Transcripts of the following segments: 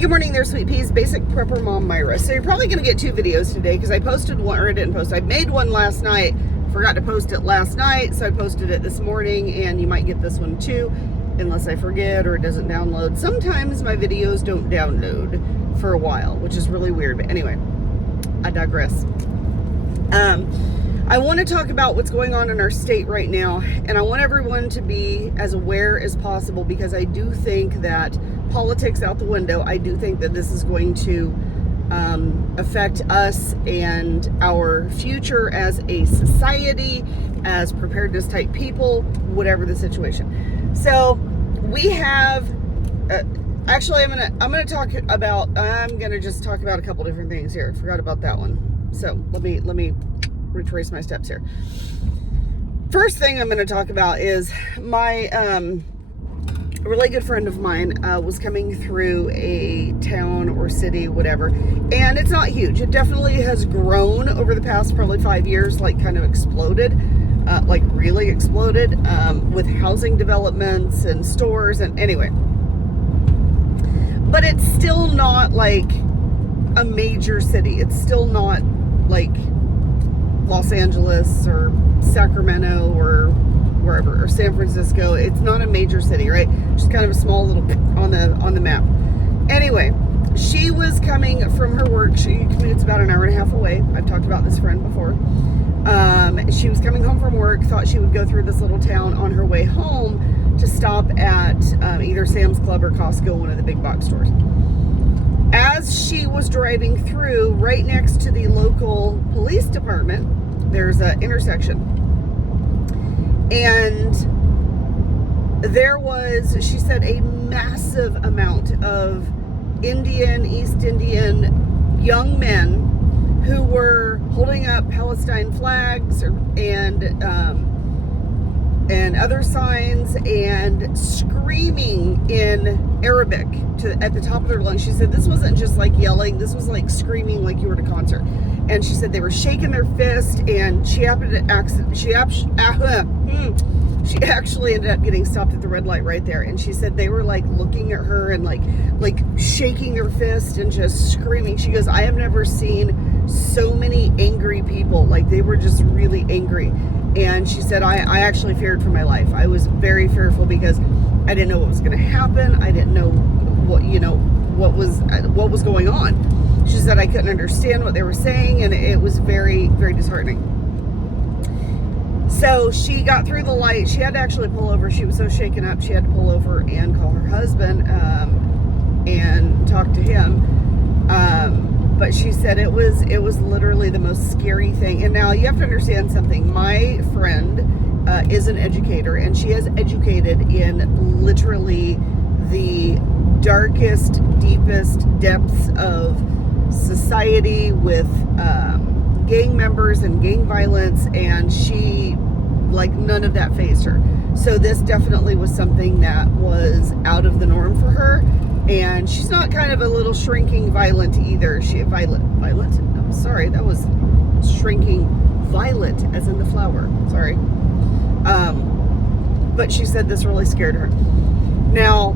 Hey, good morning there, sweet peas. Basic prepper mom Myra. So you're probably going to get two videos today because I posted one, or I didn't post. I made one last night, forgot to post it last night, so I posted it this morning, and you might get this one too, unless I forget or it doesn't download. Sometimes my videos don't download for a while, which is really weird, but anyway, I digress. I want to talk about what's going on in our state right now, and I want everyone to be as aware as possible because I do think that politics out the window. I do think that this is going to affect us and our future as a society, as preparedness type people, whatever the situation. So we have actually I'm gonna just talk about a couple different things here. Forgot about that one. So let me retrace my steps here. First thing I'm going to talk about is my a really good friend of mine was coming through a town or city, whatever, and it's not huge. It definitely has grown over the past probably 5 years, like kind of exploded, like really exploded, with housing developments and stores and anyway. But it's still not like a major city. It's still not like Los Angeles or Sacramento or wherever, or San Francisco. It's not a major city, right? Just kind of a small little on the map. Anyway, she was coming from her work. She commutes about an hour and a half away. I've talked about this friend before. She was coming home from work, thought she would go through this little town on her way home to stop at either Sam's Club or Costco, one of the big box stores. As she was driving through, right next to the local police department, there's an intersection. And there was, she said, a massive amount of East Indian young men who were holding up Palestine flags and other signs and screaming in Arabic at the top of their lungs. She said this wasn't just like yelling, this was like screaming like you were at a concert. And she said they were shaking their fist, and she actually ended up getting stopped at the red light right there. And she said they were like looking at her and like shaking their fist and just screaming. She goes, I have never seen so many angry people. Like, they were just really angry. And she said, I actually feared for my life. I was very fearful because I didn't know what was going to happen. I didn't know what was going on. She said I couldn't understand what they were saying, and it was very, very disheartening. So she got through the light. She had to actually pull over. She was so shaken up, she had to pull over and call her husband and talk to him. But she said it was literally the most scary thing. And now you have to understand something. My friend is an educator, and she has educated in literally the darkest, deepest depths of society with gang members and gang violence, and she, like, none of that fazed her. So this definitely was something that was out of the norm for her. And she's not kind of a little shrinking violent either. Violet? I'm sorry, that was shrinking violet as in the flower. Sorry. But she said this really scared her. Now,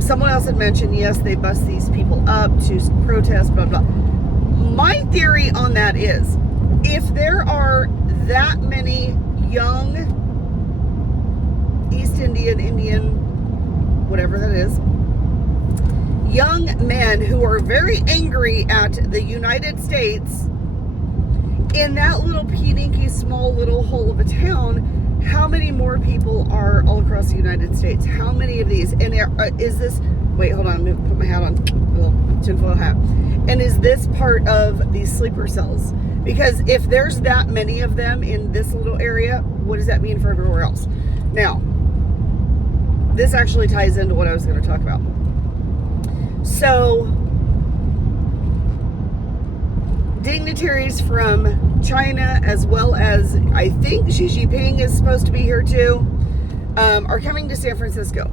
someone else had mentioned, yes, they bust these people up to protest, blah, blah. My theory on that is, if there are that many young East Indian, whatever that is, young men who are very angry at the United States in that little peaninky small little hole of a town, how many more people are all across the United States? How many of these? And is this, wait, hold on, I'm going to put my hat on, a little tinfoil hat. And is this part of these sleeper cells? Because if there's that many of them in this little area, what does that mean for everywhere else? Now, this actually ties into what I was going to talk about. So, dignitaries from China, as well as I think Xi Jinping is supposed to be here too, are coming to San Francisco.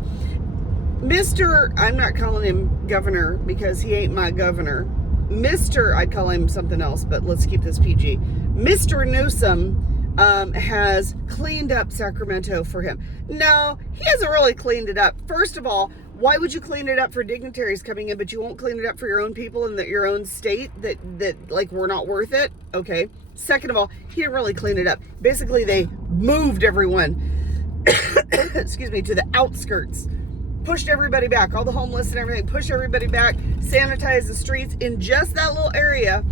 I'm not calling him governor because he ain't my governor. I'd call him something else, but let's keep this PG. Mr. Newsom has cleaned up Sacramento for him. No, he hasn't really cleaned it up. First of all, Why would you clean it up for dignitaries coming in, but you won't clean it up for your own people in your own state that like we're not worth it? Okay. Second of all, he didn't really clean it up. Basically, they moved everyone, excuse me, to the outskirts, pushed everybody back, all the homeless and everything, pushed everybody back, sanitized the streets in just that little area.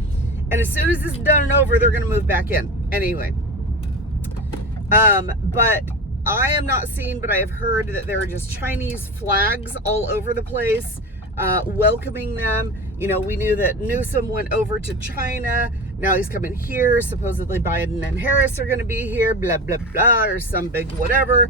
And as soon as this is done and over, they're going to move back in. Anyway. But I am not seeing, but I have heard that there are just Chinese flags all over the place, welcoming them. You know, we knew that Newsom went over to China. Now he's coming here. Supposedly Biden and Harris are going to be here, blah, blah, blah, or some big whatever,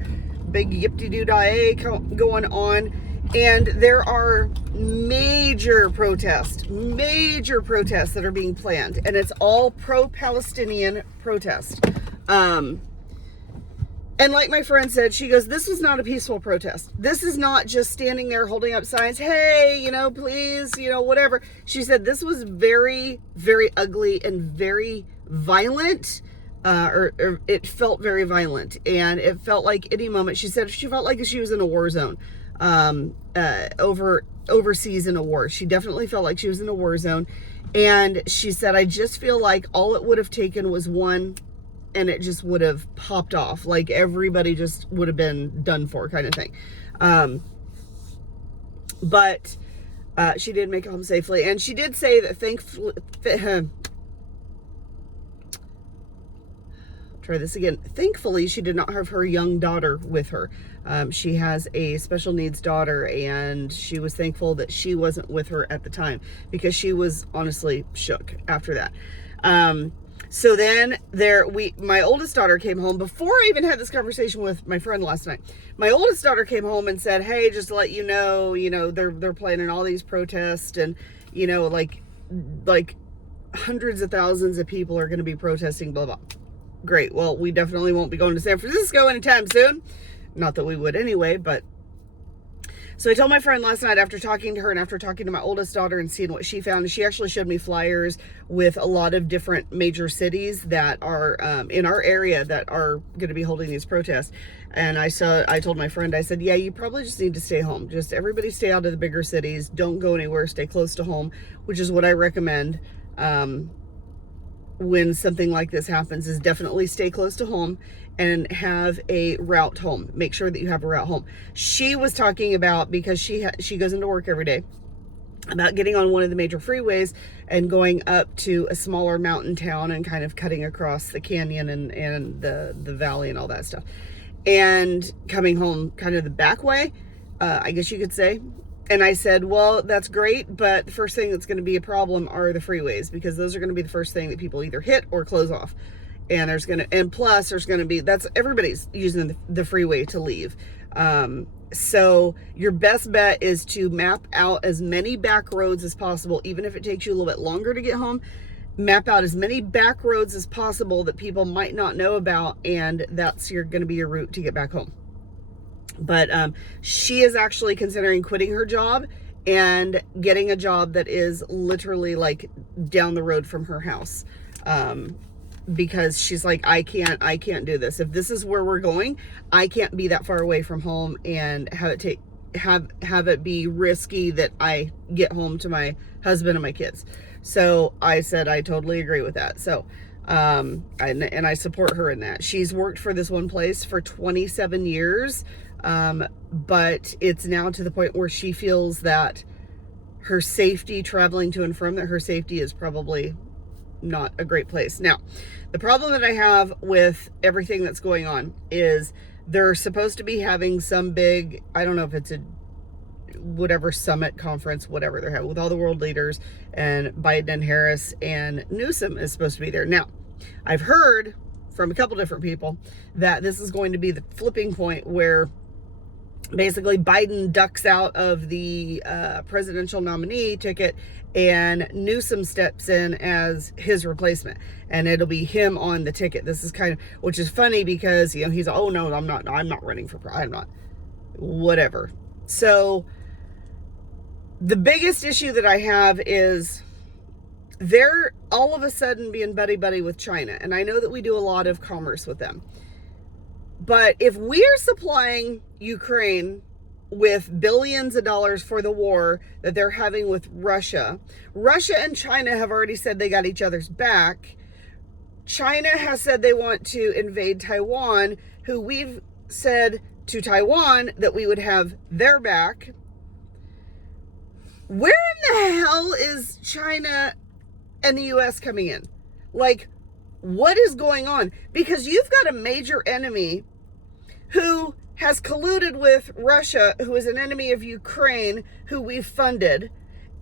big yip-de-doo-dah going on. And there are major protests that are being planned. And it's all pro-Palestinian protest. And like my friend said, she goes, this was not a peaceful protest. This is not just standing there holding up signs, hey, you know, please, you know, whatever. She said this was very, very ugly and very violent, or it felt very violent. And it felt like any moment, she said she felt like she was in a war zone, overseas in a war. She definitely felt like she was in a war zone. And she said, I just feel like all it would have taken was one, and it just would have popped off. Like everybody just would have been done for, kind of thing. But she did make it home safely. And she did say that thankfully, she did not have her young daughter with her. She has a special needs daughter, and she was thankful that she wasn't with her at the time, because she was honestly shook after that. So then my oldest daughter came home before I even had this conversation with my friend last night. My oldest daughter came home and said, hey, just to let you know, they're planning all these protests, and, you know, like hundreds of thousands of people are going to be protesting, blah, blah. Great. Well, we definitely won't be going to San Francisco anytime soon. Not that we would anyway, but so I told my friend last night, after talking to her and after talking to my oldest daughter and seeing what she found, and she actually showed me flyers with a lot of different major cities that are in our area that are going to be holding these protests. And I told my friend, I said, yeah, you probably just need to stay home. Just everybody stay out of the bigger cities. Don't go anywhere. Stay close to home, which is what I recommend. When something like this happens, is definitely stay close to home and have a route home. Make sure that you have a route home. She was talking about, because she goes into work every day, about getting on one of the major freeways and going up to a smaller mountain town and kind of cutting across the canyon and the valley and all that stuff, and coming home kind of the back way, I guess you could say. And I said, well, that's great, but the first thing that's going to be a problem are the freeways, because those are going to be the first thing that people either hit or close off. And plus there's going to be, everybody's using the freeway to leave. So your best bet is to map out as many back roads as possible, even if it takes you a little bit longer to get home. Map out as many back roads as possible that people might not know about, and that's going to be your route to get back home. But she is actually considering quitting her job and getting a job that is literally like down the road from her house, because she's like, I can't do this. If this is where we're going, I can't be that far away from home and have it be risky that I get home to my husband and my kids. So I said I totally agree with that. So and I support her in that. She's worked for this one place for 27 years. But it's now to the point where she feels that her safety traveling to and from, that her safety is probably not a great place. Now, the problem that I have with everything that's going on is they're supposed to be having some big, I don't know if it's a whatever summit conference, whatever they're having with all the world leaders, and Biden and Harris and Newsom is supposed to be there. Now, I've heard from a couple different people that this is going to be the flipping point where basically Biden ducks out of the presidential nominee ticket and Newsom steps in as his replacement, and it'll be him on the ticket. This is kind of, which is funny because, you know, he's, oh no, I'm not running for, I'm not, whatever. So the biggest issue that I have is they're all of a sudden being buddy-buddy with China. And I know that we do a lot of commerce with them. But if we're supplying Ukraine with billions of dollars for the war that they're having with Russia. Russia and China have already said they got each other's back. China has said they want to invade Taiwan, who we've said to Taiwan that we would have their back. Where in the hell is China and the US coming in? Like, what is going on? Because you've got a major enemy who has colluded with Russia, who is an enemy of Ukraine, who we've funded,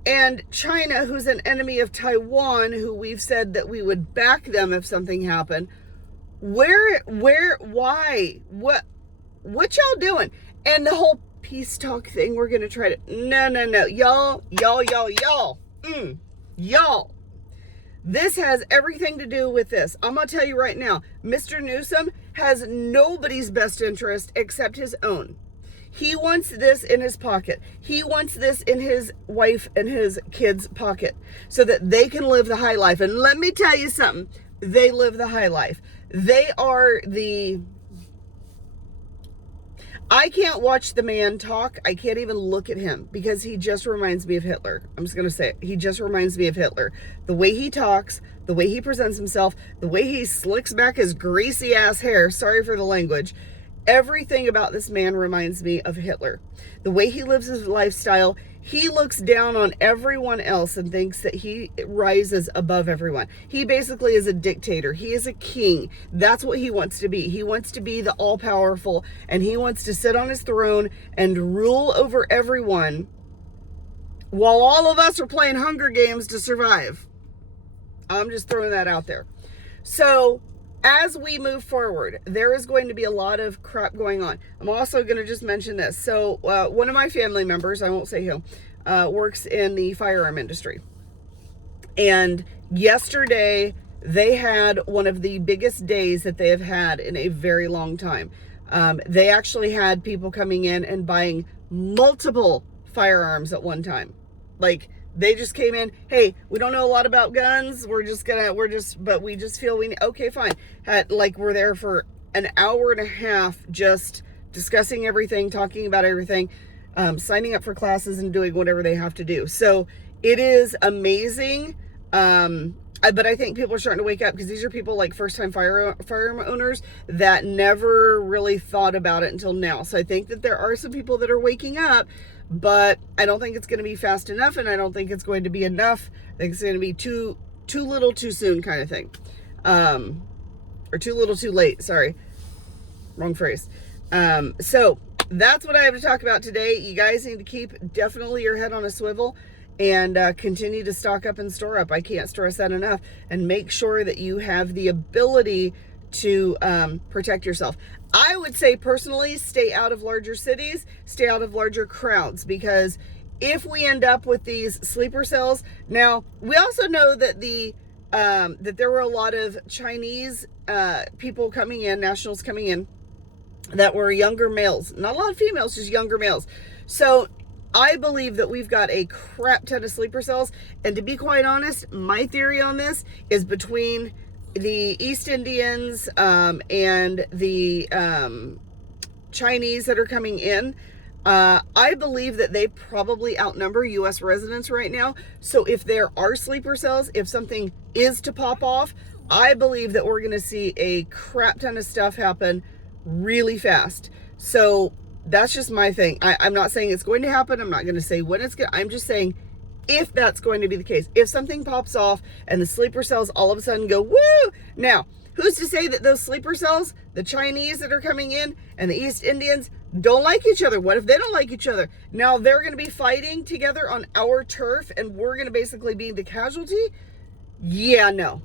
and China, who's an enemy of Taiwan, who we've said that we would back them if something happened. Why? What y'all doing? And the whole peace talk thing, we're going to try to, no. Y'all. This has everything to do with this. I'm going to tell you right now, Mr. Newsom has nobody's best interest except his own. He wants this in his pocket. He wants this in his wife and his kids' pocket so that they can live the high life. And let me tell you something. They live the high life. They are I can't watch the man talk. I can't even look at him because he just reminds me of Hitler. I'm just going to say it. He just reminds me of Hitler. The way he talks, the way he presents himself, the way he slicks back his greasy ass hair. Sorry for the language. Everything about this man reminds me of Hitler. The way he lives his lifestyle, he looks down on everyone else and thinks that he rises above everyone. He basically is a dictator. He is a king. That's what he wants to be. He wants to be the all-powerful, and he wants to sit on his throne and rule over everyone while all of us are playing Hunger Games to survive. I'm just throwing that out there. So as we move forward, there is going to be a lot of crap going on. I'm also going to just mention this. So one of my family members, I won't say who, works in the firearm industry. And yesterday, they had one of the biggest days that they have had in a very long time. They actually had people coming in and buying multiple firearms at one time. Like, they just came in, hey, we don't know a lot about guns. But we just feel okay, fine. We're there for an hour and a half just discussing everything, talking about everything, signing up for classes and doing whatever they have to do. So it is amazing. But I think people are starting to wake up because these are people like first-time firearm owners that never really thought about it until now. So I think that there are some people that are waking up, but I don't think it's going to be fast enough, and I don't think it's going to be enough. I think it's going to be too little too soon kind of thing. Or too little too late. Sorry. Wrong phrase. So that's what I have to talk about today. You guys need to keep definitely your head on a swivel and continue to stock up and store up. I can't stress that enough. And make sure that you have the ability to protect yourself. I would say personally, stay out of larger cities, stay out of larger crowds, because if we end up with these sleeper cells, now we also know that that there were a lot of Chinese people coming in, nationals coming in, that were younger males, not a lot of females, just younger males. So I believe that we've got a crap ton of sleeper cells. And to be quite honest, my theory on this is between the East Indians and the Chinese that are coming in. I believe that they probably outnumber U.S. residents right now. So if there are sleeper cells, if something is to pop off, I believe that we're going to see a crap ton of stuff happen really fast. So that's just my thing. I'm not saying it's going to happen. I'm not going to say when it's going to. I'm just saying if that's going to be the case. If something pops off and the sleeper cells all of a sudden go, woo! Now, who's to say that those sleeper cells, the Chinese that are coming in and the East Indians, don't like each other? What if they don't like each other? Now they're going to be fighting together on our turf and we're going to basically be the casualty? Yeah, no,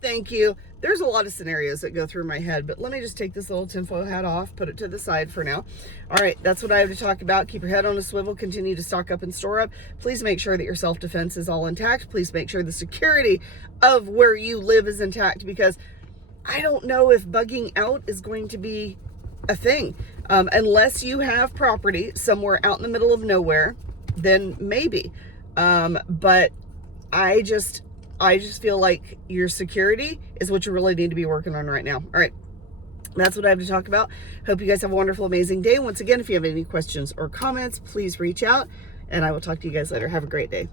thank you. There's a lot of scenarios that go through my head, but let me just take this little tinfoil hat off, put it to the side for now. All right, that's what I have to talk about. Keep your head on a swivel, continue to stock up and store up. Please make sure that your self-defense is all intact. Please make sure the security of where you live is intact, because I don't know if bugging out is going to be a thing. Unless you have property somewhere out in the middle of nowhere, then maybe. But I just feel like your security is what you really need to be working on right now. All right. That's what I have to talk about. Hope you guys have a wonderful, amazing day. Once again, if you have any questions or comments, please reach out, and I will talk to you guys later. Have a great day.